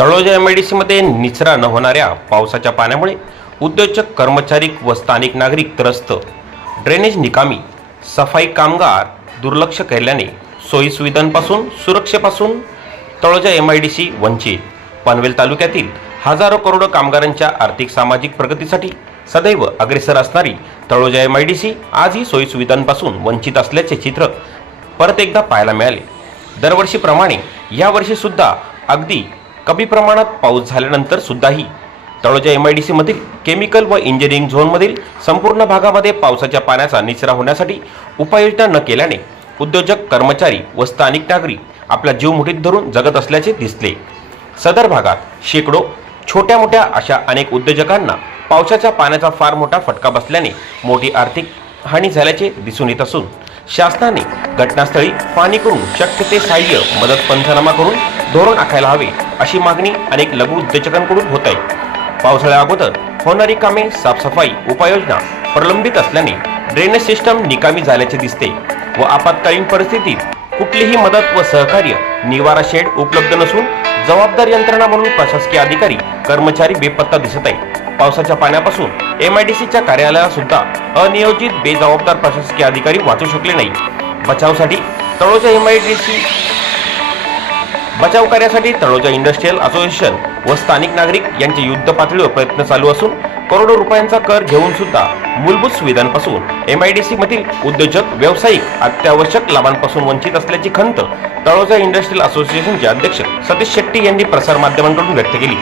Taloja M I D सीमध्ये निचरा न होणाऱ्या पावसाच्या पाण्यामुळे उद्योजक कर्मचारी व स्थानिक नागरिक त्रस्त. ड्रेनेज निकामी सफाई कामगार दुर्लक्ष केल्याने सोयीसुविधांपासून सुरक्षेपासून Taloja M I D C वंचित. पनवेल तालुक्यातील हजारो करोड कामगारांच्या आर्थिक सामाजिक प्रगतीसाठी सदैव अग्रेसर असणारी Taloja M I D C आजही सोयीसुविधांपासून वंचित असल्याचे चित्र परत एकदा पाहायला मिळाले. दरवर्षीप्रमाणे यावर्षी सुद्धा अगदी कमी प्रमाणात पाऊस झाल्यानंतर सुद्धाही. तळोजा एम आय डी सीमधील केमिकल व इंजिनिअरिंग झोनमधील संपूर्ण भागामध्ये पावसाच्या पाण्याचा निचरा होण्यासाठी उपाययोजना न केल्याने उद्योजक कर्मचारी व स्थानिक नागरिक आपला जीव मुठीत धरून जगत असल्याचे दिसले. सदर भागात शेकडो छोट्या मोठ्या अशा अनेक उद्योजकांना पावसाच्या पाण्याचा फार मोठा फटका बसल्याने मोठी आर्थिक हानी झाल्याचे दिसून येत असून शासनाने घटनास्थळी पाणी करून शक्य ते सहाय्य मदत पंचनामा करून धोरण आखायला हवे अशी मागणी अनेक लघु उद्योजकांकडून होत आहे. पावसाळ्या अगोदर होणारी कामे साफसफाई उपाययोजना प्रलंबित असल्याने ड्रेनेज सिस्टम निकामी झाल्याचे दिसते व आपत्कालीन परिस्थितीत कुठलीही मदत व सहकार्य निवारा शेड उपलब्ध नसून जबाबदार यंत्रणा म्हणून प्रशासकीय अधिकारी कर्मचारी बेपत्ता दिसत आहे पावसाच्या पाण्यापासून एम आय डी सीच्या कार्यालयाला सुद्धा अनियोजित बेजबाबदार प्रशासकीय अधिकारी वाचू शकले नाही बचावसाठी Taloja M I D C बचाव कार्यासाठी तळोजा इंडस्ट्रीयल असोसिएशन व स्थानिक नागरिक यांचे युद्ध पातळीवर प्रयत्न चालू असून करोडो रुपयांचा कर घेऊन सुद्धा मूलभूत सुविधांपासून एम आय डी सी मधील उद्योजक व्यावसायिक अत्यावश्यक लाभांपासून वंचित असल्याची खंत तळोजा इंडस्ट्रीयल असोसिएशनचे अध्यक्ष सतीश शेट्टी यांनी प्रसारमाध्यमांकडून व्यक्त केली.